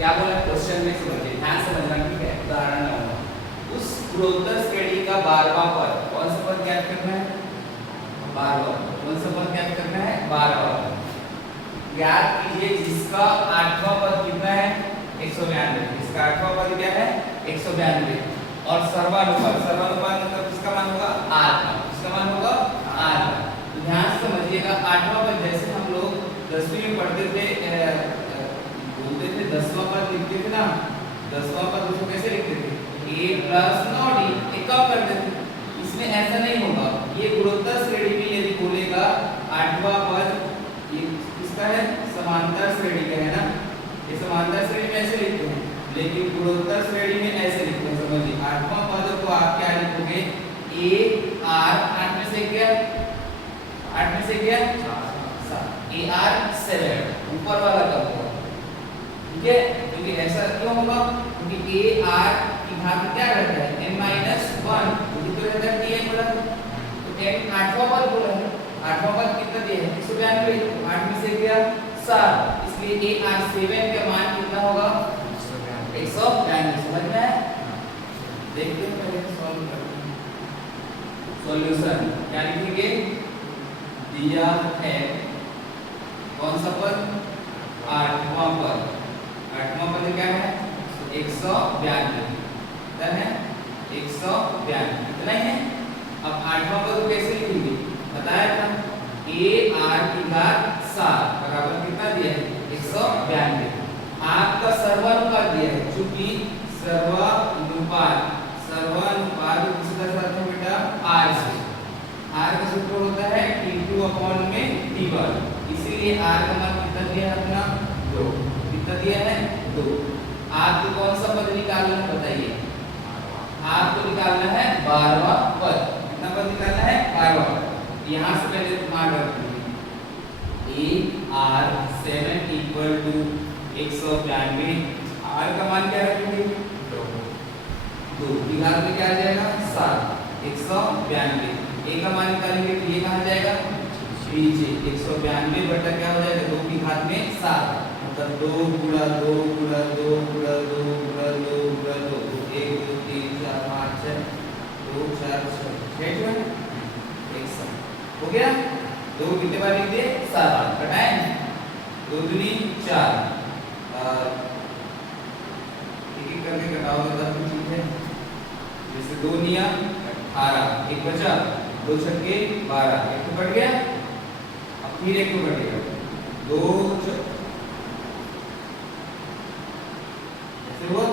क्या बोला क्वेश्चन में समझिए, ध्यान से समझना, ठीक है। उदाहरण होगा उस गुणोत्तर श्रेणी का 12वां पद, कौन सा पद ज्ञात करना है? 12वां। कौन सा पद ज्ञात करना है? 12वां पद ज्ञात कीजिए जिसका 8वां पद कितना है? 192। इसका 8वां पद क्या है? 192। और सर्वानुपात, सर्वानुपात मतलब किसका मान होगा? r का। किसका मान होगा? r का। तो ध्यान से समझिएगा, 8वां पद जैसे हम लोग 10वीं में पढ़ते थे, बोलते थे 10वां पद लिखते थे ना, 10वां पद उसको कैसे लिखते थे? a प्लस नॉट d, एक कम कर देते। इसमें ऐसा नहीं होगा। ये गुणोत्तर श्रेणी में यदि बोलेगा 8वां पद ये किसका है? समांतर श्रेणी का है ना। ये समांतर श्रेणी में ऐसे लिखते हैं, लेकिन गुणोत्तर श्रेणी में ऐसे लिखते हैं। समझिए, 8वां पद को आप क्या लिखोगे? a r, 8 में से क्या? 8 में से क्या? 7, a r 7, ऊपर वाला कब होगा? ठीक है, क्योंकि ऐसा क्यों होगा? क्योंकि a r की घात क्या रहता है? n माइनस 1, तो रहता है tn बड़ा। तो n 8वां पद बोला है, 8वां पद कितना दिया है? 192। 8 में से क्या? 7, इसलिए a r 7 का मान कितना होगा? 192। समझ में आया? देखते हैं पहले सॉल्व करते हैं। सॉल्यूशन क्या लिखेंगे? दिया है कौन सा पद? 8वां पद। 8वां पद क्या है? 192 है, 192 इतना ही है। अब 8वां पद कैसे लिखेंगे? बताया था a r की घात 7 बराबर कितना दिया है? 192। आपका सर्वानुपात दिया है, चूंकि सर्वानुपात किसका साथ है बेटा? r से। r का सूत्र होता है t2 में t1, इसीलिए r का मान कितना दिया है अपना? 2। कितना दिया है? 2। आपको कौन सा पद निकालना है बताइए? आपको निकालना है 12वां पद। कितना पद निकालना है? 12वां पद। यहाँ से पहले मान रखिए a r 7 equal to 192। r का मान क्या रखेंगे? 2 की घात में क्या आ जाएगा? 7, 192। a का मान निकालेंगे तो ये कहाँ जाएगा? नीचे। 192 बटा क्या हो जाएगा? 2 की घात में 7, मतलब 2 गुणा 2 गुणा 2 गुणा 2 गुणा 2 गुणा 2, 1 2 3 4 5 6, 2 4 6 जो है 100 हो गया। 2 कितने बार लिख दिए? 7 बार। घटाएं 2 दूनी 4, एक करके घटाओगे तब कुछ चीज है। जैसे 2 निया 18, एक बचा, 2 छक्के 12, एक तो कट गया। अब फिर एक तो कटेगा, 2 ऐसे हुआ।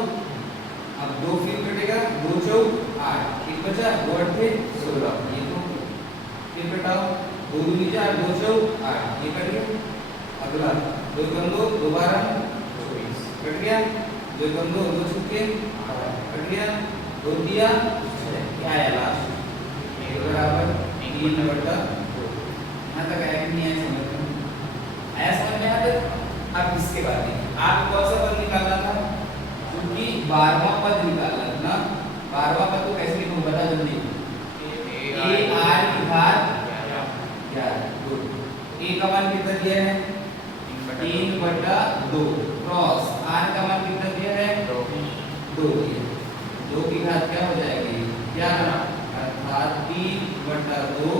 अब 2 फिर कटेगा, 2 चौक 8, एक बचा, 2 अट्ठे 16, ये तो फिर घटाओ, 2 दूनी 4, 2 चौक 8, ये कट गया। अगला 2 कम 2, 2 12 24, कट गया। 2 कम 2, 2 छक्के 8, कट गया। 2 दिया 6, क्या आया लास्ट? a बराबर 3 बटा 2। यहाँ तक आया कि नहीं आया समझ में? आया समझ में? यहाँ तक। अब इसके बाद आप कौन सा पद निकालना था? क्योंकि 12वां पद निकालना था ना। 12वां पद को कैसे लिखूं बता जल्दी? a r की घात 2। a का मान कितना दिया है? 3 बटा 2 क्रॉस r का मान कितना दिया है? 2 दिया। 2 की घात क्या हो जाएगी? 11, अर्थात 3 बटा 2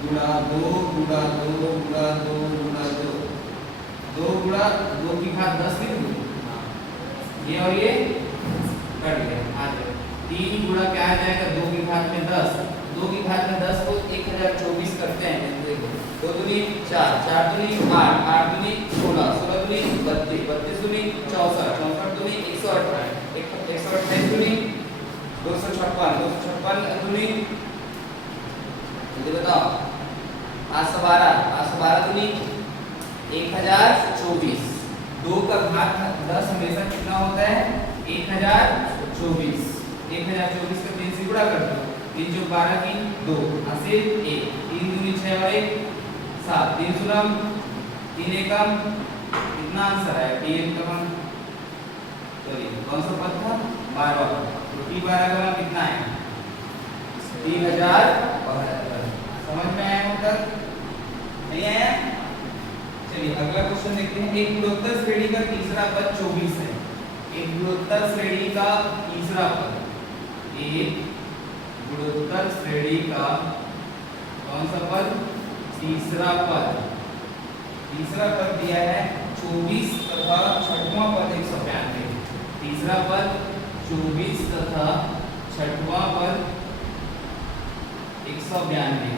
गुणा 2 गुणा 2 गुणा 2 गुणा 2, 2 गुणा 2 की घात 10 लिख दूं। ये और ये कट गया। आ जाए 3 गुणा क्या आ जाएगा? 2 की घात में 10, 2 की घात में 10 को 1024 करते हैं। देखो 2 दूनी 4, 4 दूनी 8, 8 दूनी 16, 16 दूनी 32, 32 दूनी 64, 64 दूनी 118, 128 दूनी 256, 256 दूनी जल्दी बताओ 512, 512 दूनी 1024। 2 का घात 10 हमेशा कितना होता है? 1024। 1024 का 3 से गुणा कर दो, 3 जो 12 की 2, हासिल 1, 3 दूनी 6 और 1 7, 3 सुलम 3 एकम, कितना आंसर है? tn का मान, सॉरी कौन सा पद था? 12वां पद। तो t12 का मान कितना है? 3072। समझ में आया अब तक? नहीं आया? चलिए अगला क्वेश्चन देखते हैं। एक गुणोत्तर श्रेणी का तीसरा पद 24 है। एक गुणोत्तर श्रेणी का तीसरा पद, एक गुणोत्तर श्रेणी का कौन सा पद? तीसरा पद। तीसरा पद दिया है 24 तथा छठवां पद 192। तीसरा पद 24 तथा छठवां पद 192।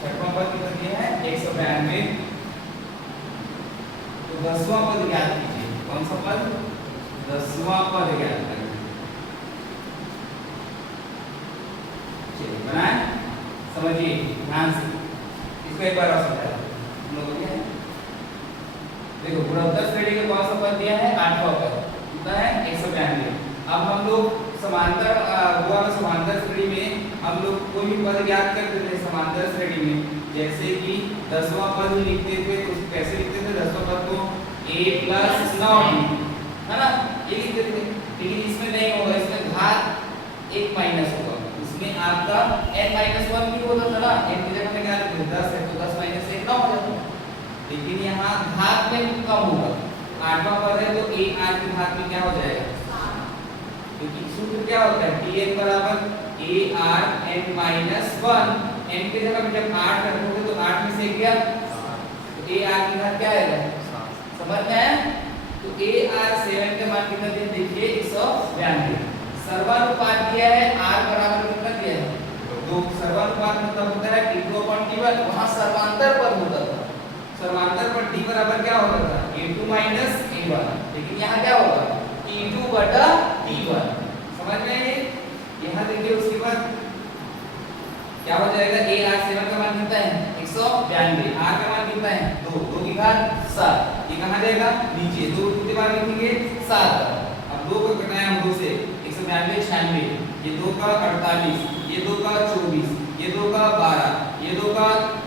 छठवां पद कितना दिया है? 192। तो 10वां पद ज्ञात कीजिए। कौन सा पद? 10वां पद ज्ञात करें। चलिए बनाए, समझिए ध्यान से, इसको एक बार और समझाते हैं हम लोगों ने। देखो गुणोत्तर श्रेणी का कौन सा पद दिया है? 8वां पद कितना है? 192। अब हम लोग समांतर समांतर श्रेणी में हम लोग कोई भी पद ज्ञात करते थे समांतर श्रेणी में, जैसे कि 10वां पद ही लिखते थे। तो कैसे लिखते थे? 10वां पद को a + 9 है ना, ये लिखते थे। लेकिन इसमें नहीं होगा, इसमें घात 1 माइनस होगा। इसमें आपका n-1 भी होता था ना, n की जगह में क्या लिखते थे? 10 है तो 10 - 1 9 हो जाता। लेकिन यहाँ घात में कम होगा। 8वां पद है तो 1 8 की घात में क्या हो जाएगा? क्योंकि सूत्र क्या होता है? Tn बराबर ARn-1। n की जगह में जब 8 रखोगे तो 8 में से क्या? तो AR की घात क्या आएगा? समझ में आया? तो AR7 का मान कितना दिया? देखिए 192। सर्वानुपात दिया है, R बराबर कितना दिया है? 2। सर्वानुपात मतलब होता है T2/T1। वहां सर्वांतर पद होता था। सर्वांतर पर D बराबर क्या होता था? A2 - A1। लेकिन यहाँ क्या होगा? T2/T1। समझ में आए? यहाँ देखिए उसके बाद क्या हो जाएगा? AR7 का मान कितना है? 192। R का मान कितना है? 2। 2 की घात 7। ये कहाँ जाएगा? नीचे। 2 कितने बार लिखेंगे? 7। अब 2 को घटाएं हम 2 से, 192 96। ये 2 का 48, ये 2 का 24, ये 2 का 12, ये 2 का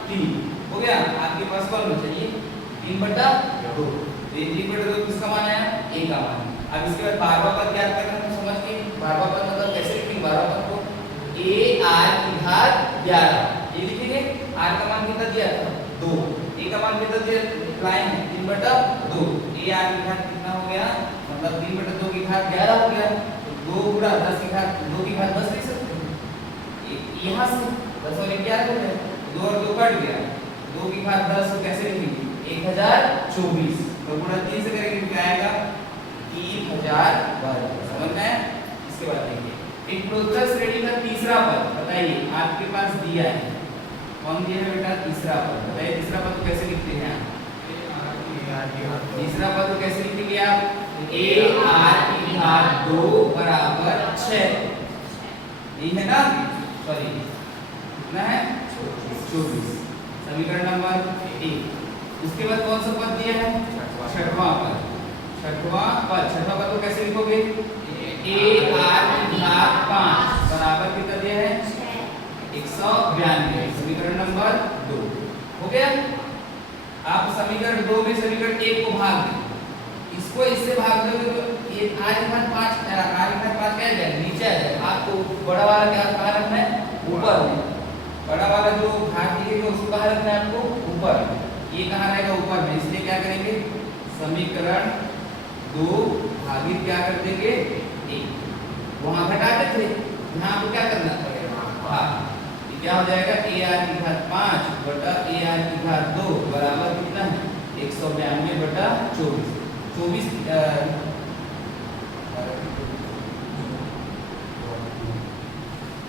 3 हो गया। आपके पास कौन बचा? ये 3/2। ये 3/2 किसका मान आया? A का मान। अब इसके बाद 12वां पद ज्ञात करना है, समझ गए? 12वां पद मतलब कैसे लिखेंगे? 12वां पद को AR की घात 11 ये लिखेंगे। R का मान कितना दिया था? 2। A का मान कितना दिया? लाइन 3/2। AR की घात कितना हो गया? मतलब 3/2 की घात 11 हो गया। तो 2 गुणा 10 की घात 2 की घात 10 लिख सकते हैं। यहाँ से 10 और 11 हो गया, 2 और 2 कट गया। 2 की घात 10 को कैसे लिखेंगे? 1024। तो गुणा 3 से करेंगे क्या आएगा? 3000 वर्ग। समझ में आया? इसके बाद देखिए एक गुणोत्तर श्रेणी का तीसरा पद बताइए, आपके पास दिया है। कौन दिया है बेटा? तीसरा पद। बताइए तीसरा पद को कैसे लिखते हैं आप? तीसरा पद को कैसे लिखेंगे आप? AR2 बराबर 6। यही है ना? सॉरी कितना है? 24। समीकरण नंबर 1। उसके बाद कौन सा पद दिया है? छठवां पद। छठवां पद को कैसे लिखोगे? AR5 बराबर कितना दिया है? 192। समीकरण नंबर 2 हो गया। आप समीकरण 2 में समीकरण 1 को भाग दें, इसको इससे भाग दोगे तो ये R5 क्या आ जाएगा? नीचे आ जाएगा। आपको बड़ा वाला क्या कहाँ रखना है? ऊपर में। बड़ा वाला जो घात दिखेगा उसको कहाँ रखना है आपको? ऊपर। ये कहाँ रहेगा? ऊपर में। इसलिए क्या करेंगे? समीकरण 2 भागित क्या कर देंगे? 1। वहां घटाते थे, यहाँ आपको क्या करना पड़ेगा? भाग। ये क्या हो जाएगा? AR5 बटा AR2 बराबर कितना है? 192/24। 24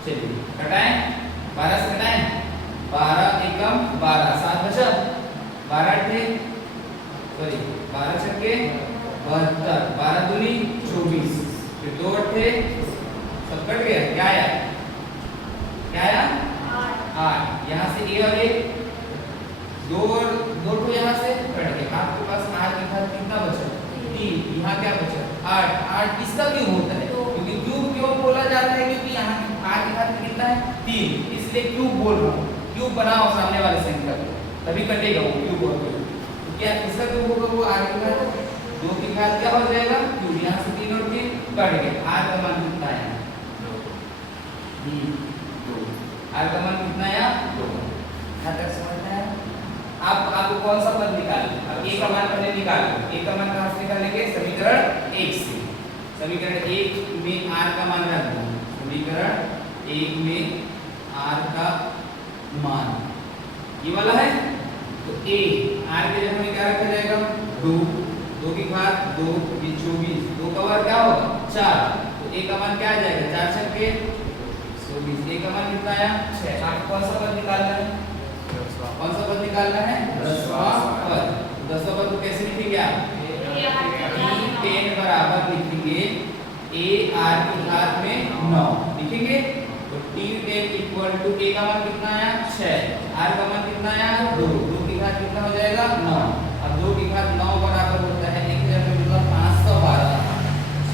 चलिए घटाएं। 12 से घटाएं। 12 एकम 12, 7 बचा। 12 थे सॉरी 12 छक्के 72, 12 दूनी 24, फिर 2 अट्ठे सब कट गया। क्या आया? क्या आया? 8। यहाँ से A और A 2 और 2 तो यहाँ से कट गए। आपके पास 8 की घात कितना बचा? 3। यहाँ क्या बचा? 8। 8 किसका क्यूब होता है? क्योंकि क्यूब क्यों बोला जाता है? क्योंकि यहाँ 8 की घात कितना है? 3, इसलिए क्यूब बोल रहा हूँ। क्यूब बनाओ सामने वाले संख्या को, तभी कटेगा वो क्यूब और क्यूब। तो क्या किसका क्यूब होगा? वो 8 की घात 2 की घात क्या हो जाएगा? क्यूब। यहाँ से 3 और 3 कट गए। R का मान कितना है? 2। R का मान कितना है? 2। यहाँ तक समझ में आया? आपको कौन सा पद निकालना? अब A का मान पहले निकालो। A का मान कहाँ से निकालेंगे? समीकरण 1 से। समीकरण 1 में r का मान रख दो, समीकरण 1 में r का मान ये वाला है, तो a r के जगह में क्या रखा जाएगा 2, 2 की घात 2 ये 24, 2 का वर्ग क्या होगा 4, तो a का मान क्या आ जाएगा 4 छक्के 24, a का मान कितना आया 6। आपको कौन सा पद निकालना है, कौन सा पद निकालना है 10वां पद। 10वां पद को कैसे लिखेंगे आप, T10 बराबर लिखेंगे a r की घात में 9 लिखेंगे, तो T10 इक्वल टू a का मान कितना आया 6, r का मान कितना आया 2, 2 की घात कितना हो जाएगा 9। अब 2 की घात 9 बराबर होता है 1512,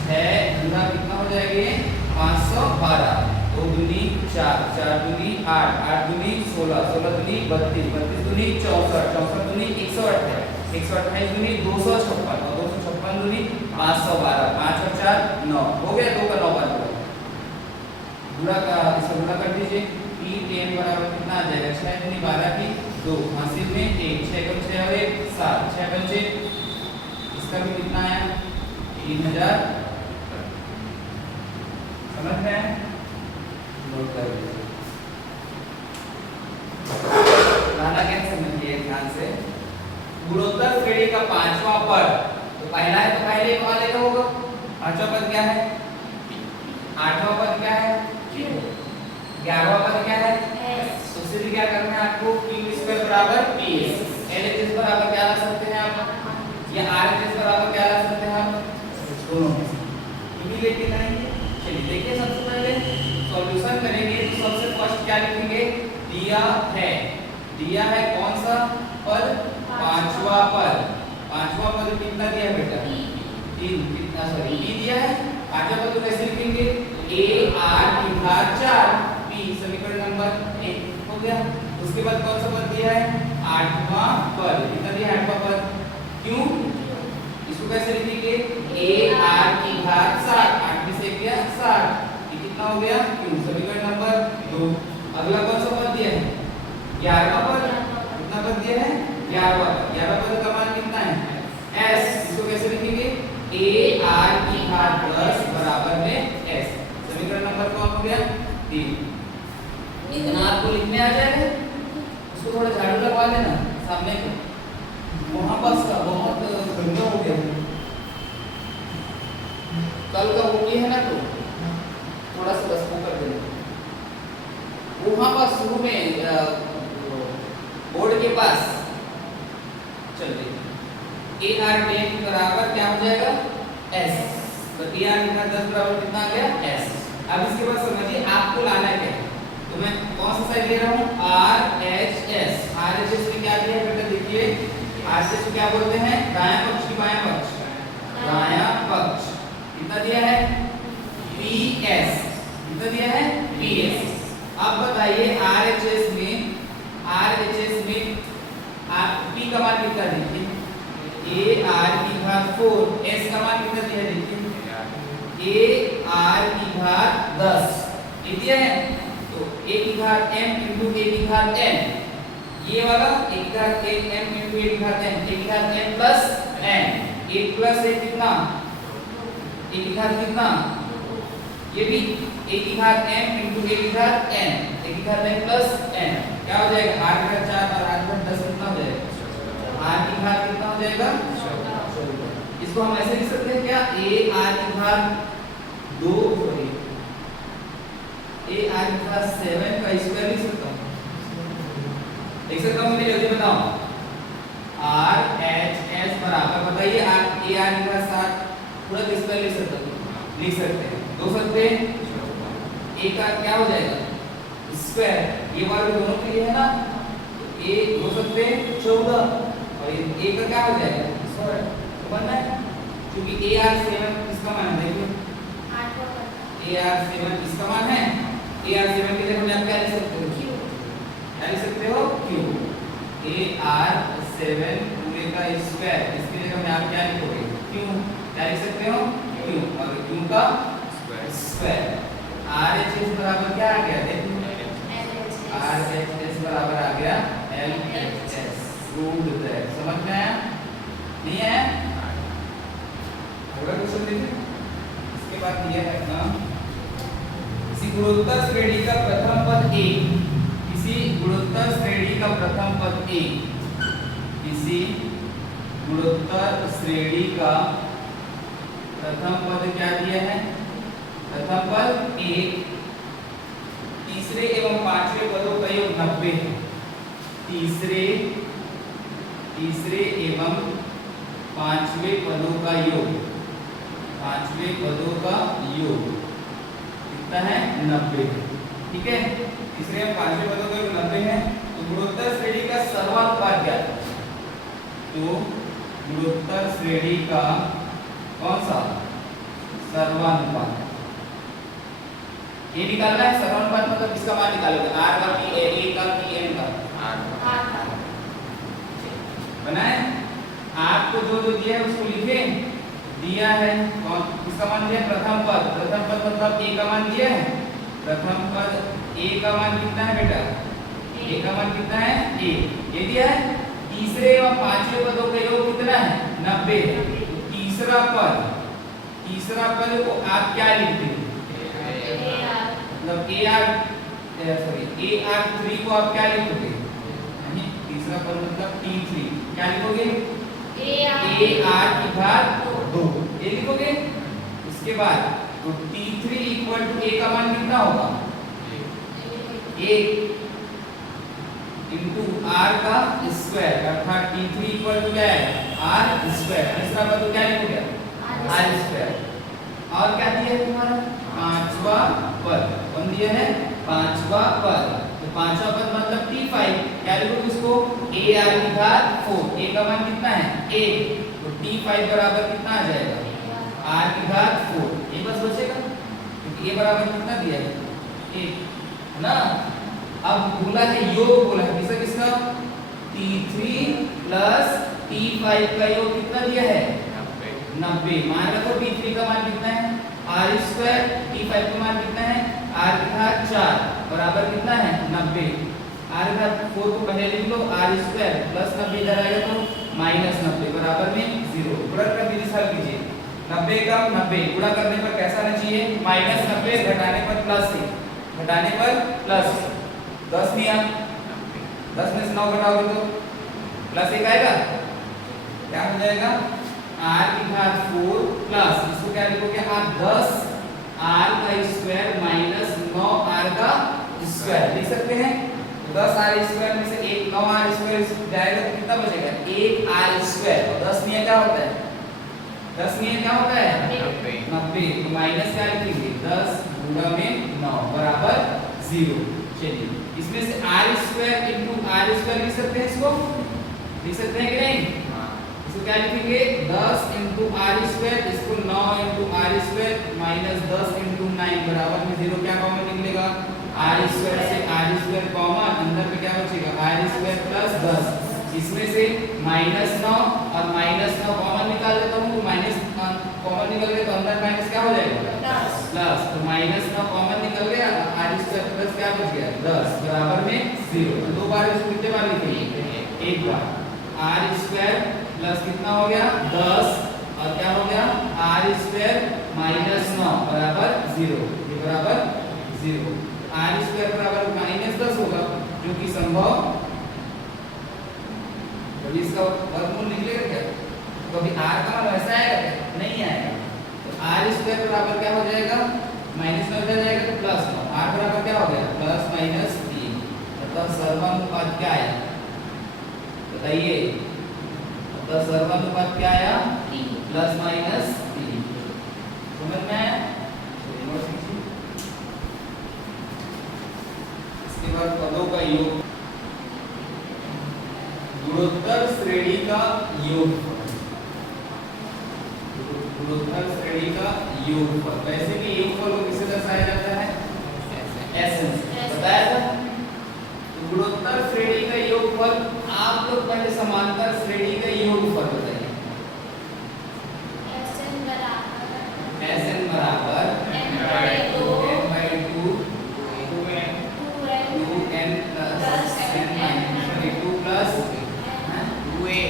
6 गुना कितना हो जाएंगे 512, 2 दूनी 4, 4 दूनी 8, 8 दूनी 16, 16 दूनी 32, 32 दूनी 64, 64 दूनी 128, 128 दूनी 256 और 256 दूनी 512, 5 और 4 9 हो गया, 2 का 9 बन गया। गुणा का इसका गुणा कर दीजिए, T10 बराबर कितना आ जाएगा 6 दूनी 12 की 2, हासिल में 1, 6 कम 6 और 1 7, 6 बचे, इसका भी कितना आया 3000। समझ में आया, नोट कर लीजिए। पहला क्या समझिए ध्यान से, गुणोत्तर श्रेणी का 5वां पद, तो पहला है तो पहले वाले का होगा, 5वां पद क्या है 8वां पद क्या है q, 11वां पद क्या है s, तो सीधे क्या करना है आपको q² बराबर ps, LHS बराबर क्या ला सकते हैं आप या RHS बराबर क्या ला सकते हैं आप, दोनों में से इन्हीं लेके जाएंगे। चलिए देखिए, सबसे पहले सॉल्यूशन करेंगे तो सबसे फर्स्ट क्या लिखेंगे, दिया है कौन सा पद 5वां पद, 5वां पद कितना दिया बेटा 3, कितना सॉरी t दिया है, 5वां पद को कैसे लिखेंगे a r की घात 4 p, समीकरण नंबर 1 हो गया। उसके बाद कौन सा पद दिया है 8वां पद, कितना दिया है 8वां पद q, इसको कैसे लिखेंगे a r की घात 7, 8 में से क्या 7, ये कितना हो गया q, समीकरण नंबर 2। अगला कौन सा पद दिया है 11वां पद, कितना पद दिया है 11वां पद का मान कितना है s, इसको कैसे लिखेंगे a r की घात 10 बराबर में s, समीकरण नंबर कौन हो गया 3। इतना आपको लिखने आ जाएगा, उसको थोड़ा झाड़ू लगवा लेना सामने को, वहां बस का बहुत गंदा हो गया, कल का वो ये है ना, तो थोड़ा सा बस वो कर देना वहां पर शुरू में बोर्ड के पास। चलिए AR10 बराबर क्या हो जाएगा S, तो AR10 बराबर कितना आ गया S। अब इसके बाद समझिए आपको लाना है क्या, तो मैं कौन सा साइड ले रहा हूँ RHS, RHS में क्या दिया है बेटा देखिए, RHS को क्या बोलते हैं दायां पक्ष की बायां पक्ष, दायां पक्ष कितना दिया है PS, कितना दिया है PS। अब बताइए RHS में आप P का मान कितना देखिए AR की घात 4, S का मान कितना दिया देखिए AR की घात 10 ये दिया है, तो A की घात m इंटू A की घात n, ये वाला A की घात m इंटू A की घात n, A की घात m प्लस n, 1 प्लस 1 कितना A की घात कितना, ये भी A की घात m इंटू A की घात n, A की घात n प्लस n, क्या हो जाएगा r की घात 4 और r की घात 10 कितना हो जाएगा, r की घात कितना हो जाएगा 14। इसको हम ऐसे लिख सकते हैं क्या a r की घात 2 सॉरी a r की घात 7 का स्क्वायर लिख सकता हूँ, लिख सकता हूँ मुझे जल्दी बताओ, r h s बराबर बताइए a r की घात 7 पूरा स्क्वायर लिख सकते हैं, दो सकते हैं, a का क्या हो जाएगा स्क्वायर, ये वाला दोनों के लिए है ना, तो a हो सकते हैं 14 और ये a का क्या हो जाएगा स्क्वायर, तो बनना है क्योंकि AR7 इसका मान है, देखिए AR7 इसका मान है, AR7 की जगह में आप क्या लिख सकते हो q, क्या लिख सकते हो q, AR7 पूरे का स्क्वायर, इसकी जगह में आप क्या लिखोगे q, क्या लिख सकते हो q, और q का स्क्वायर। RHS बराबर क्या आ गया देखिए RHS बराबर आ गया LHS, रूट दैट, समझ में आया नहीं आया, अगला क्वेश्चन देखिए बात दिया है अपना, किसी गुणोत्तर श्रेणी का प्रथम पद a, किसी गुणोत्तर श्रेणी का प्रथम पद a, किसी गुणोत्तर श्रेणी का प्रथम पद क्या दिया है? प्रथम पद 1, तीसरे एवं पांचवें पदों का योग 90 है। तीसरे एवं पांचवें पदों का योग, पांचवें पदों का योग कितना है? 90। ठीक है, तीसरे एवं पांचवें पदों का योग 90 है। तो गुणोत्तर श्रेणी का सर्वानुपात क्या है? तो गुणोत्तर श्रेणी का कौन सा सर्वानुपात? ये निकालना है। सर्वानुपात मतलब किसका मान निकालोगे? r का p, a का p, n का r का बनाए। आपको जो जो दिया है उसको लिखे, दिया है कौन, किसका मान दिया है? प्रथम पद। प्रथम पद मतलब a का मान दिया है। प्रथम पद a का मान कितना है बेटा? a का मान कितना है? a ये दिया है। तीसरे एवं पांचवें पदों का योग कितना है? 90। तो तीसरा पद को आप क्या लिखते हैं? मतलब AR3 को आप क्या लिखोगे? तीसरा पद मतलब T3 क्या लिखोगे? AR की घात 2 ये लिखोगे। उसके बाद तो T3 इक्वल टू A का मान कितना होगा? 1 इंटू R का स्क्वायर, अर्थात T3 इक्वल टू क्या है? R square. तीसरा पद क्या लिखोगे? R square. और क्या दिया है तुम्हारा? पांचवा पद। कौन दिया है? पांचवा पद। तो पांचवा पद मतलब T5 क्या लिखोगे इसको? AR की घात 4। A का मान कितना है? 1। तो T5 बराबर कितना आ जाएगा? R की घात 4। ये बस बचेगा क्योंकि A बराबर कितना दिया है? 1 ना। अब बोला है योग, बोला है किसका? T3 प्लस T5 का योग कितना दिया है? 90। मान रखो T3 का मान कितना है? R square. T5 का मान कितना है? R की घात 4 बराबर कितना है? 90। R की घात 4 को पहले लिख लो, R स्क्वायर प्लस 90 इधर आएगा तो माइनस 90 बराबर में 0। गुणा कर विधि से हल कीजिए। 90 का 90 गुणा करने पर कैसा आना चाहिए? माइनस 90, घटाने पर प्लस 1, घटाने पर प्लस 10 नहीं आ, 10 में से 9 घटाओगे तो प्लस 1 आएगा। क्या हो जाएगा? R की घात 4 प्लस इसको क्या लिखोगे आप? 10 R का स्क्वायर माइनस 9 R का स्क्वायर लिख सकते हैं। तो 10 R स्क्वायर में से 1 9 R स्क्वायर जाएगा तो कितना बचेगा? 1 R स्क्वायर। और 10 नियम क्या होता है? 10 नियम क्या होता है? 90। तो माइनस क्या लिखेंगे? 10 गुणा में 9 बराबर 0। चलिए इसमें से R square into R square लिख सकते हैं, इसको लिख सकते हैं कि नहीं? इसको क्या लिखेंगे? 10 इंटू R स्क्वायर, इसको 9 into R square minus 10 into 9 बराबर में 0। क्या कॉमन निकलेगा? R स्क्वायर से R स्क्वायर कॉमन, अंदर में क्या बचेगा? R square plus 10। इसमें से माइनस 9 और माइनस 9 कॉमन निकाल देता हूँ। तो माइनस कॉमन निकल गया तो अंदर माइनस क्या हो जाएगा? प्लस। तो माइनस 9 कॉमन निकल गया, R स्क्वायर प्लस क्या बच गया? 10 बराबर में 0। तो दो बार इसको कितने बार लिखेंगे? एक बार। R स्क्वायर प्लस कितना हो गया? 10 और क्या हो गया? R स्क्वायर माइनस 9 बराबर 0। ये बराबर 0। R स्क्वायर बराबर माइनस 10 होगा जो कि संभव, तो इसका वर्गमूल निकलेगा क्या? तो अभी R का मान वैसा आएगा क्या? नहीं आएगा। तो R स्क्वायर बराबर क्या हो जाएगा? माइनस 9 हो जाएगा तो प्लस 9। R बराबर क्या हो गया? Plus minus 3। मतलब सर्वानुपात क्या आया? बताइए। तो सर्वानुपात क्या आया? Plus minus 3। समझ में आया? इसके बाद पदों का योग, गुणोत्तर श्रेणी का योग, गुणोत्तर श्रेणी का योगफल। वैसे भी योगफल को किससे दर्शाया जाता है? एसेंस बताया था। तो गुणोत्तर श्रेणी का योगफल, आप लोग पहले समांतर श्रेणी का योगफल बताइए। Sn बराबर n/2 2n plus n minus 2 plus 2a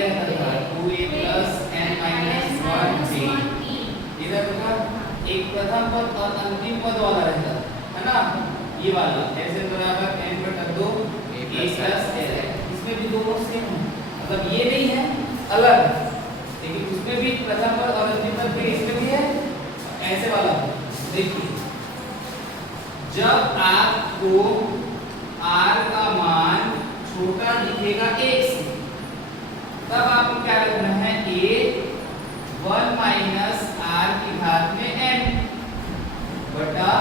रहता था 2a प्लस n माइनस 1 इधर होगा पद और अंतिम पद वाला रहेगा, है ना, ये वाला एस बराबर n बटा 2 a प्लस l है। इसमें भी दोनों सेम है, मतलब ये नहीं है अलग, लेकिन उसमें भी प्रथम पद और अंतिम पद भी इसमें भी है ऐसे वाला। देखिए जब आपको r का मान छोटा दिखेगा 1 से, तब आपको क्या रखना है, a 1 माइनस r की घात में n बटा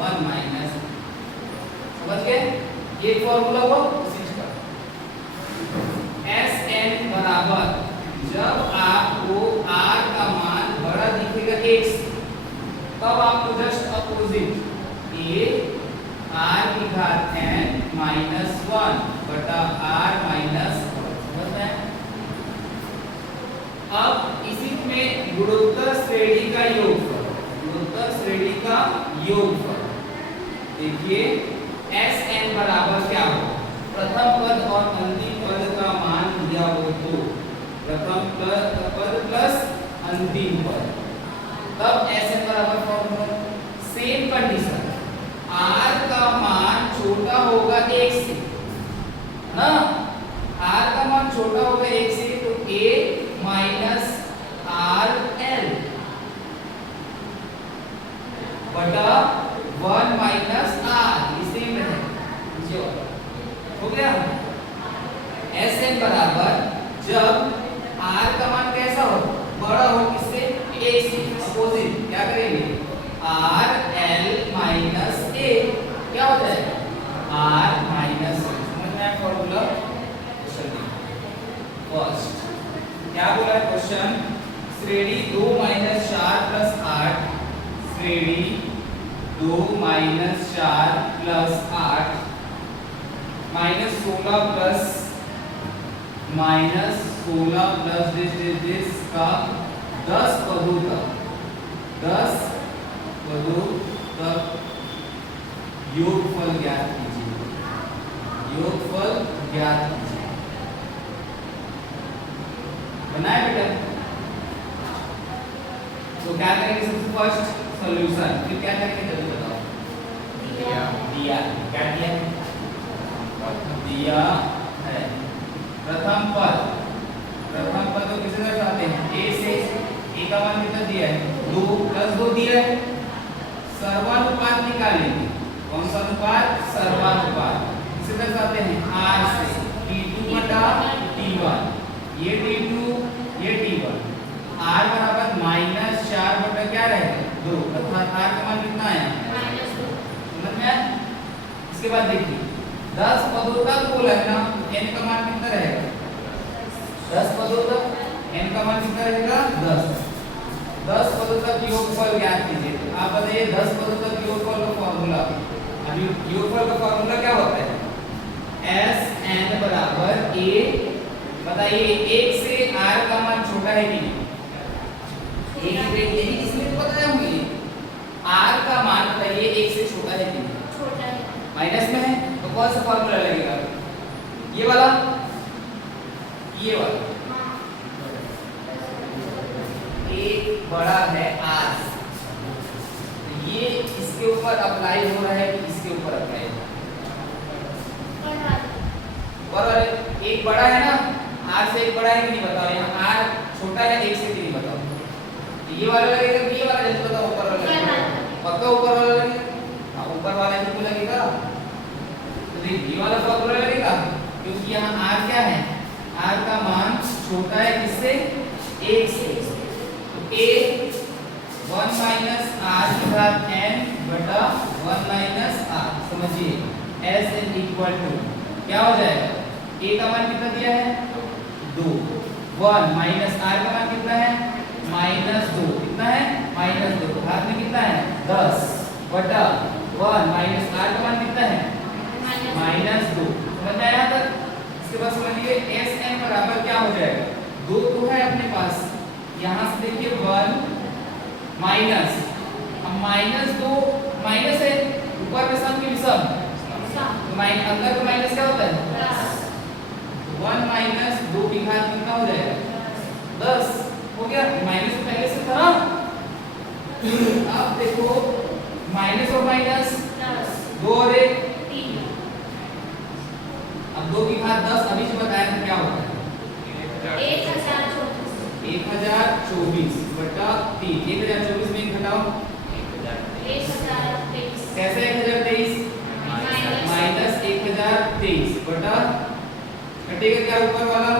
1 माइनस, समझ गए, ये फॉर्मूला हुआ उसी का। Sn बराबर जब आपको r का मान बड़ा दिखेगा 1 से, तब आपको जस्ट अपोजिट a r की घात n माइनस 1 बटा r माइनस, समझ में। अब इसी में गुणोत्तर श्रेणी का योगफल, गुणोत्तर श्रेणी का योगफल देखिए Sn बराबर क्या हो, प्रथम पद और अंतिम पद का मान दिया हो तो प्रथम पद प्लस अंतिम पद, तब Sn बराबर फॉर्मूला सेम कंडीशन, r का मान छोटा होगा 1 से ना, r का मान छोटा होगा 1 से, तो a माइनस r l बटा 1 माइनस r, ये सेम रहे, हो गया। Sn बराबर जब r का मान कैसा हो, बड़ा हो किससे, 1 से, अपोजिट क्या करेंगे, r l माइनस a, क्या हो जाएगा r माइनस, समझ में आया फॉर्मूला। फर्स्ट क्या बोला है क्वेश्चन, श्रेणी 2 माइनस 4 प्लस 8, श्रेणी 2 minus 4 plus 8 minus 16 plus this का 10 पदों तक, 10 पदों तक योगफल ज्ञात कीजिए, योगफल ज्ञात कीजिए, बनाए बेटा। तो क्या करेंगे, सबसे फर्स्ट सॉल्यूशन, फिर क्या करेंगे जल्दी बताओ, दिया क्या दिया है प्रथम पद को किसे दर्शाते हैं, a से, a का मान कितना दिया है 2 प्लस 2 दिया है, सर्वानुपात निकालेंगे, कौन सा अनुपात, सर्वानुपात, किसे दर्शाते हैं r से, t2 बटा t1, ये t2 ये t1, r बराबर माइनस 4 बटा क्या रहेगा 2, अर्थात r का मान कितना है -2, समझ में आया। इसके बाद देखिए 10 पदों तक बोला है ना, n का मान कितना रहेगा, 10 पदों तक n का मान कितना रहेगा 10 पदों तक योगफल ज्ञात कीजिए। तो आप बताइए 10 पदों तक योगफल का फॉर्मूला, अभी योगफल का फॉर्मूला क्या होता है, Sn बराबर a, बताइए 1 से r का मान छोटा है कि नहीं, इसमें तो बताया होंगे, r का मान बताइए 1 से छोटा है कि नहीं, छोटा है, माइनस में है, तो कौन सा फॉर्मूला लगेगा, ये वाला, ये वाला, एक बड़ा है r, ये इसके ऊपर अप्लाई हो रहा है कि इसके ऊपर अप्लाई हो रहा है, बराबर, एक बड़ा है ना, r से एक बड़ा है कि नहीं बताओ, यहाँ r छोटा है 1 से, नहीं बताओ, ये वाला लगेगा कि ये वाला, जल्दी बताओ, ऊपर वाला लगेगा, पक्का ऊपर वाला लगेगा, हाँ ऊपर वाला ही तो लगेगा, तो देखिए ये वाला फॉर्मूला लगेगा, क्योंकि यहाँ r क्या है, r का मान छोटा है किससे, 1 से, तो a 1 माइनस r की घात n बटा 1 माइनस r, समझिए Sn इक्वल टू क्या हो जाएगा, a का मान कितना दिया है 2, 1 माइनस r का मान कितना है -2, कितना है -2, घात में कितना है 10 बटा 1 माइनस r का मान कितना है -2, समझ में आया तक। इसके बाद समझिए Sn बराबर क्या हो जाएगा, 2 तो है अपने पास, यहाँ से देखिए 1 माइनस, अब -2 माइनस है, ऊपर में सम की सम, अंदर का माइनस क्या होता है प्लस, 1 माइनस 2 की घात कितना हो जाएगा 10, हो गया, माइनस पहले से था। अब देखो माइनस और माइनस 10 2 और 1 3 अब 2 की घात 10 अभी जो बताया था क्या होता है 1024 बटा 3 1024 में 1 घटाओ 1023 कैसे 1023 माइनस 1023 बटा कटेगा क्या ऊपर वाला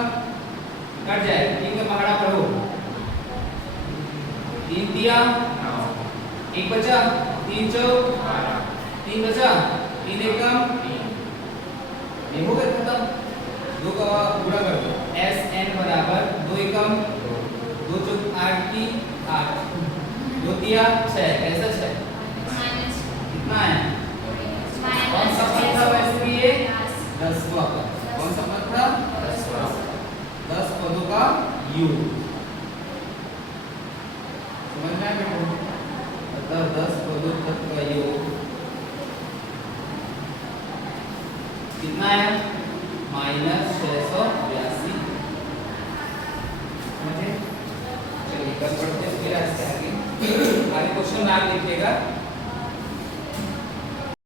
कट जाएगा 3 का पहाड़ा पढ़ो 3 दिया 1 बचा 3 चौक 3 बचा 3 एक कम ये हो गया खत्म 2 का पूरा कर दो एस एन बराबर 2 एकम 2 चौक 8 की 8 2 दिया 6 कैसा 6 कितना है कौन सा पद था वैसे भी ये 10वां पद कौन सा पद था 10 पदों का योग समझ में आया बेटा मतलब 10 पदों तक का योग कितना है -682 समझे चलिए कल पढ़ते हैं फिर आज से आगे क्वेश्चन आप लिखिएगा